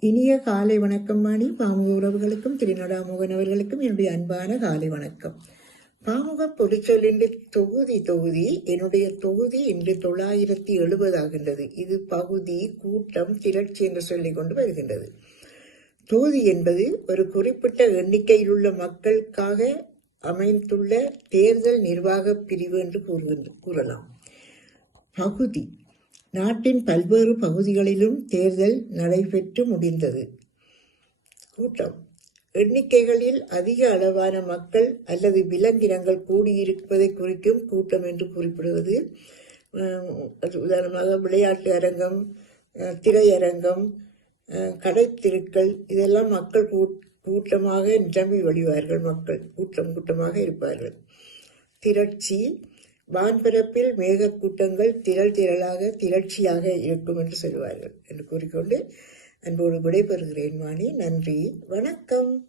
இனிய காலை வணக்கம் வாணி பாமுக உறவுகளுக்கும் திருநடாமோகன் அவர்களுக்கும் என்னுடைய அன்பான காலை வணக்கம். பாமுக பொதுச்சொல்லின் தொகுதி தொகுதி என்னுடைய தொகுதி இன்று தொள்ளாயிரத்தி எழுபது ஆகின்றது. இது பகுதி கூட்டம் திரட்சி என்று சொல்லிக் கொண்டு வருகின்றது. தொகுதி என்பது ஒரு குறிப்பிட்ட எண்ணிக்கையில் உள்ள மக்களுக்காக அமைந்துள்ள தேர்தல் நிர்வாக பிரிவு என்று கூறுகின்ற கூறலாம். பகுதி. நாட்டின் பல்வேறு பகுதிகளிலும் தேர்தல் நடைபெற்று முடிந்தது. கூட்டம். எண்ணிக்கைகளில் அதிக அளவான மக்கள் அல்லது விலங்கினங்கள் கூடியிருப்பதை குறிக்கும் கூட்டம் என்று குறிப்பிடுவது உதாரணமாக விளையாட்டு அரங்கம் திரையரங்கம் கடைத்திருக்கள் இதெல்லாம் மக்கள் கூட்- கூட்டமாக நிரம்பி வழிவார்கள். மக்கள் கூட்டம் கூட்டமாக இருப்பார்கள். திரட்சி வான்பரப்பில் மேகக்கூட்டங்கள் திரள் திரளாக திரட்சியாக இருக்கும் என்று சொல்வார்கள் என்று கூறிக்கொண்டு அன்போடு விடைபெறுகிறேன் வாணி. நன்றி. வணக்கம்.